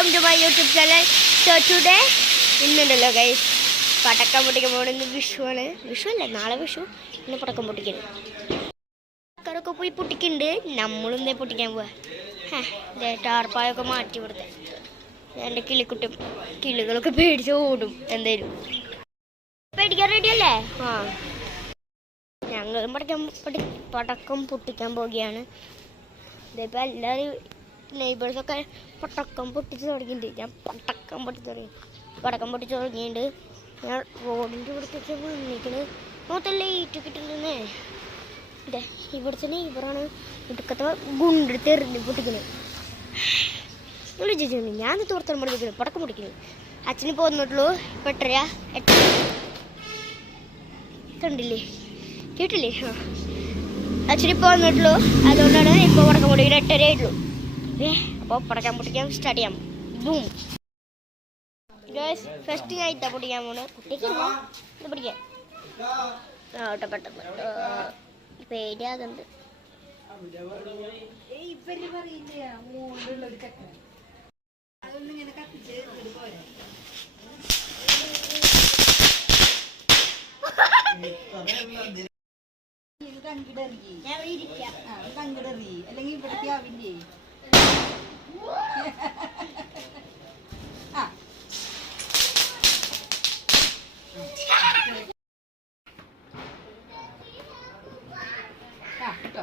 Welcome to my YouTube channel. So today ഇന്നുണ്ടല്ലോ guys പടക്കം പൊട്ടിക്കാൻ പോകണം. ഇന്ന് വിഷുവാണ്. വിഷുവല്ലേ, നാളെ വിഷു. ഇന്ന് പടക്കം പൊട്ടിക്കണം. ആൾക്കാരൊക്കെ പോയി പൊട്ടിക്കുന്നുണ്ട്. നമ്മളും ഇതേ പൊട്ടിക്കാൻ പോവാ. ടാർപ്പായൊക്കെ മാറ്റി കൊടുത്തേ. എൻ്റെ കിളിക്കുട്ടും കിളികളൊക്കെ പേടിച്ച് ഓടും. എന്തായാലും പേടിക്കാൻ റെഡിയല്ലേ? ആ, ഞങ്ങളും പടക്കം പൊട്ടിക്കാൻ പോവുകയാണ്. ഇതിപ്പോൾ എല്ലാവരും നെയ്ബേഴ്സൊക്കെ പടക്കം പൊട്ടിച്ച് തുടങ്ങിയിട്ടുണ്ട്. ഞാൻ പടക്കം പൊട്ടിച്ച് തുടങ്ങിയിട്ടുണ്ട്. ഞാൻ റോഡിൻ്റെ ഇവിടത്തേക്ക് വന്നിരിക്കുന്നത്. മൊത്തം ലൈറ്റ് കിട്ടുന്നേ. ഇതേ ഇവിടുത്തെ നെയ്ബറാണ് ഇടുക്കത്തെ ഗുണ്ടെടുത്ത് എറിഞ്ഞ് പൊട്ടിക്കുന്നത്. നിങ്ങൾ ചോദിച്ചു ഞാൻ തോർത്തരം പഠിക്കുന്നത് പടക്കം പൊട്ടിക്കുന്നത്. അച്ഛന് പോന്നിട്ടുള്ളൂ. ഇപ്പം 8 കണ്ടില്ലേ, കേട്ടില്ലേ? ആ, അച്ഛനിപ്പോൾ വന്നിട്ടുള്ളൂ. അതുകൊണ്ടാണ് ഇപ്പോൾ പടക്കം പൊട്ടിക്കുന്നത്. 8:30 ആയിട്ടുള്ളൂ. അപ്പോൾ പടക്കം പൊട്ടിക്കാൻ സ്റ്റാർട്ട് ചെയ്യാം. ബൂം ഗൈസ്, ഫസ്റ്റ് ഞാൻ ഇതാ പൊട്ടിക്കാൻ പോണ്. കുട്ടിക്കല്ല ഇത് പിടിക്കാൻ. ആട്ടെ പെട്ടെന്ന് പേടിയാകുന്നുണ്ട്. അല്ലെങ്കിൽ ഇവിടേക്ക് ആവില്ലേ? കേട്ടോ,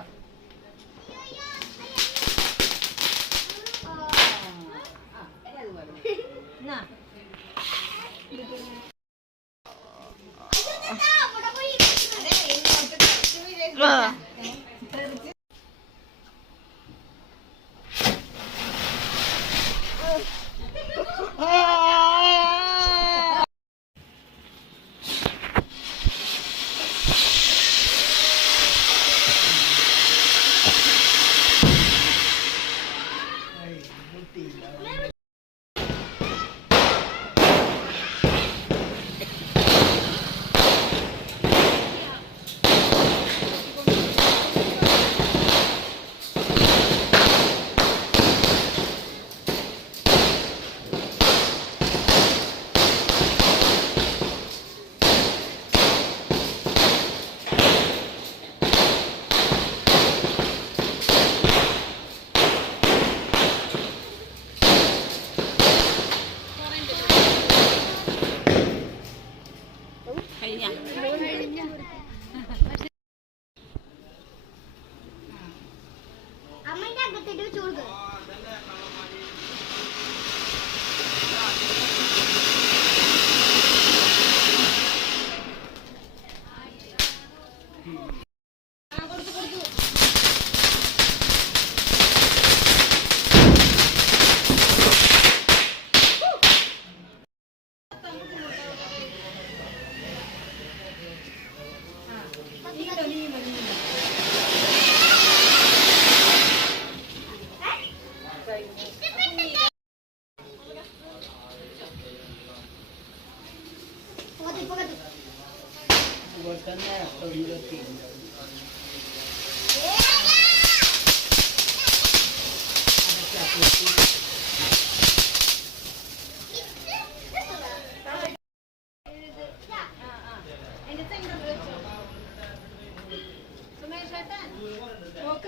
അമ്മേൻ്റെ അകത്തേക്ക് വെച്ച് കൊടുക്കുക.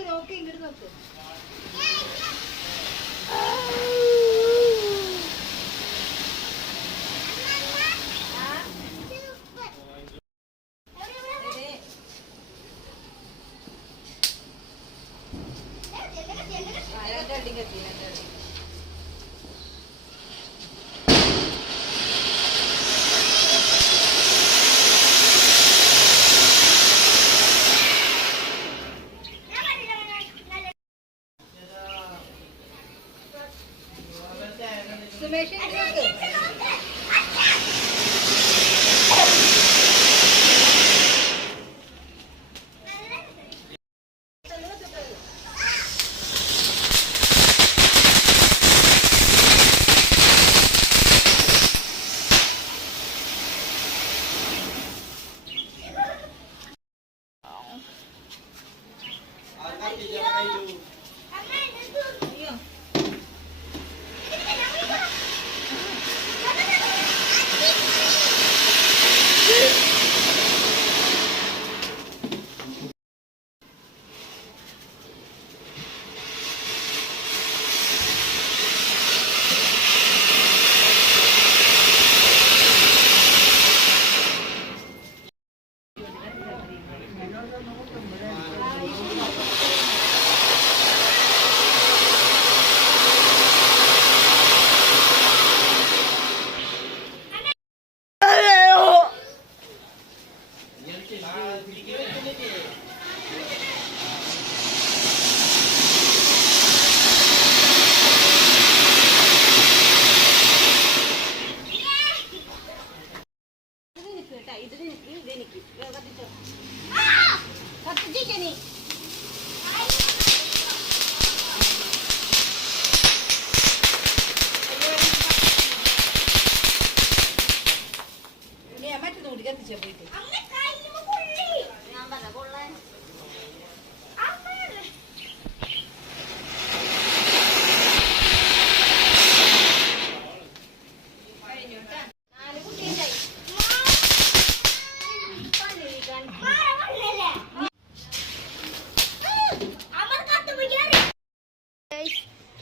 നോക്ക് ഇങ്ങോട്ട് നോക്ക്.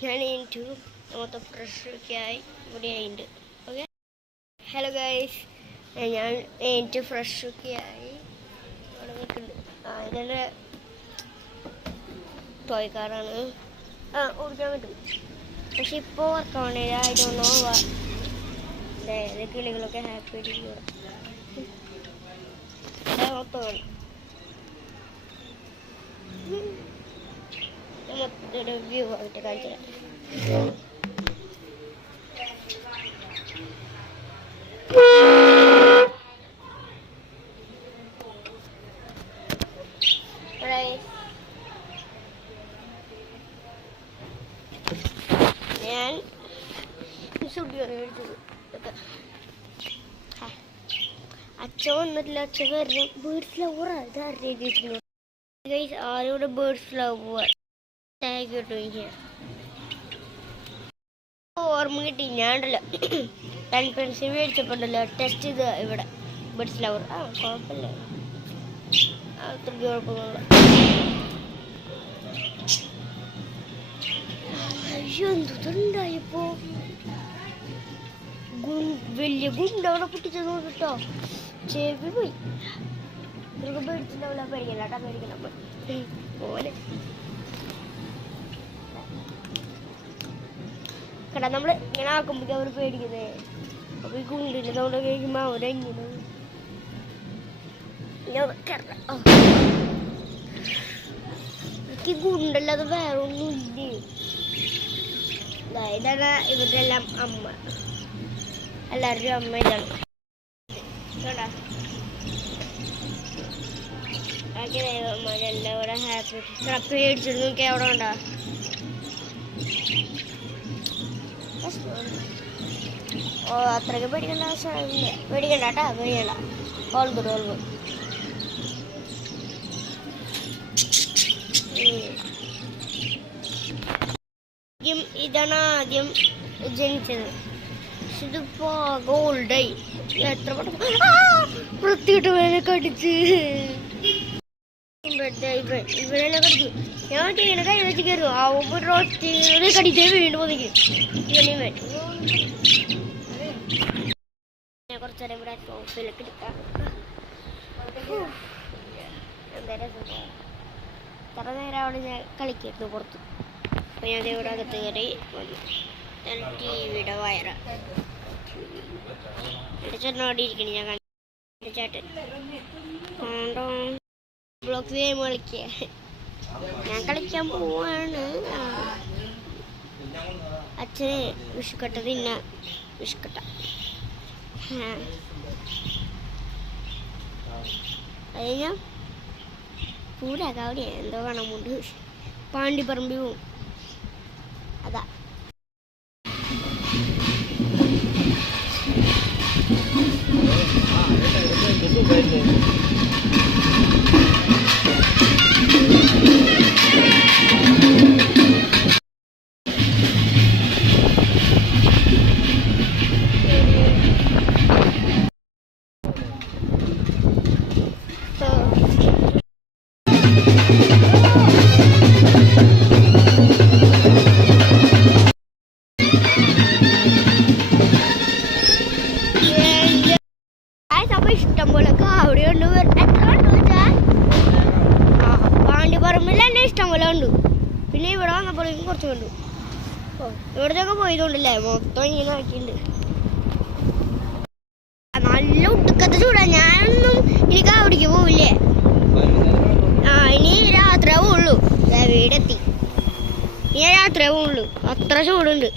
ഞാൻ എനിക്ക് മൊത്തം ഫ്രഷൊക്കെ ആയി ഇവിടെ ആയിട്ടുണ്ട്. ഓക്കെ, ഹലോ ഗൈസ്, ഞാൻ എനിക്ക് ഫ്രഷൊക്കെ ആയി അവിടെ നിൽക്കുന്നുണ്ട്. ഇതെൻ്റെ ടോയ് കാറാണ്. ഓടിക്കാൻ പറ്റും, പക്ഷെ ഇപ്പോൾ വർക്കാവണില്ല. ഇതൊന്നോ കിളികളൊക്കെ ഹാപ്പി ആയിട്ട് മൊത്തം മൊത്തം വ്യൂ ആയിട്ട് കാണിച്ചു തരാം. ഞാൻ അച്ഛൻ വന്നിട്ടില്ല. അച്ഛൻ വരണം. ബേർഡ്സ് ലവർ ഇതായിരുന്നു ആരോടെ ബേർഡ്സ് ലവർ ഓർമ്മ കിട്ടി. ഞാനുണ്ടല്ലോ പെൻ പെൻസിൽ മേടിച്ചപ്പോണ്ടല്ലോ ടെസ്റ്റ് ചെയ്ത് ഇവിടെ ബേർഡ്സ് ലവർ. കുഴപ്പമില്ല, അത്രയ്ക്ക് കുഴപ്പമൊന്നുമില്ല. അയ്യോ, എന്തുണ്ടായപ്പോ വലിയ ഗുണ്ടവിടെ പൊട്ടിച്ചു നോക്കിട്ടോ. ചെവി പോയി. നിങ്ങൾക്ക് പേടിച്ചിട്ടുണ്ടാവില്ല. പേടിക്കണ്ട, പേടിക്കണം പോലെ കടാ. നമ്മൾ ഇങ്ങനെ ആക്കുമ്പോഴേക്കും അവർ പേടിക്കുന്നേ. അപ്പൊ ഈ ഗുണ്ടില്ല നമ്മുടെ കഴിക്കുമ്പോ അവരെങ്ങനെ എനിക്ക് ഗുണ്ടല്ലാതെ വേറെ ഒന്നും ഇല്ലേ. ഇതാണ് ഇവരുടെ എല്ലാം അമ്മ. എല്ലാവരുടെയും അമ്മ ഇതാണ് കേട്ടാ. എല്ലാം ഇവിടെ ഹാപ്പി പേടിച്ചിട്ട് നോക്കി അവിടെ ഉണ്ടാ. അത്രയ്ക്ക് പേടിക്കേണ്ട ആവശ്യമില്ല. പേടിക്കണ്ട കേട്ടാ, പേടിക്കണ്ട. All good, all good. ഇതാണ് ആദ്യം ജനിച്ചത്. ഇതിപ്പോ ഗോൾഡായി. എത്ര വൃത്തിയിട്ട് വേനെ കടിച്ച് ഇവരെല്ലാം കടിച്ചു. ഞാൻ ഇങ്ങനെ കൈ വെച്ച് കയറും. ആവുമ്പോ കടിച്ചേ വീണ്ടും ഒന്നിക്കും. കുറച്ചേരം ഇവിടെ സോഫയിലൊക്കെ എടുക്കാം. എന്തായാലും എത്ര നേരം അവിടെ ഞാൻ കളിക്കായിരുന്നു പുറത്ത്. അപ്പൊ ഞാൻ ഇവിടെ അകത്ത് കയറി വന്നു. ഞാൻ ടി വിയുടെ വയറ എൻ്റെ ചേട്ടൻ അവിടെ ഇരിക്കണേ. ഞാൻ കണ്ടു ചേട്ടൻ കണ്ടോ ബ്ലോക്ക് ഗെയിം കളിക്കുക. ഞാൻ കളിക്കാൻ പോവാണ്. അച്ഛന് വിഷുക്കട്ട തിന്ന വിഷുക്കട്ട. അത് ഞാൻ പൂരാക്ക അവിടെ എന്തോ കാണാമുണ്ട്. പാണ്ടിപ്പറമ്പി പോവും. അതാ ഇഷ്ടം പോലെ കാവടി ഉണ്ട്. എത്ര ഉണ്ട് വെച്ചാൽ പാണ്ടിപ്പറമ്പിൽ തന്നെ ഇഷ്ടം പോലെ ഉണ്ട്. പിന്നെ ഇവിടെ വന്നപ്പോഴേക്കും കുറച്ച് കണ്ടു. ഇവിടത്തൊക്കെ പോയതുകൊണ്ടല്ലേ മൊത്തം ഇങ്ങനെ ആക്കിയിട്ടുണ്ട്. നല്ല ഉടുക്കത്തെ ചൂടാ. ഞാനൊന്നും ഇനി കാവടിക്ക് പോവില്ലേ. ഇനി രാത്രിയേ പോവുള്ളൂ. വീടെത്തി. ഇനി രാത്രിയേ പോവുള്ളൂ. അത്ര ചൂടുണ്ട്.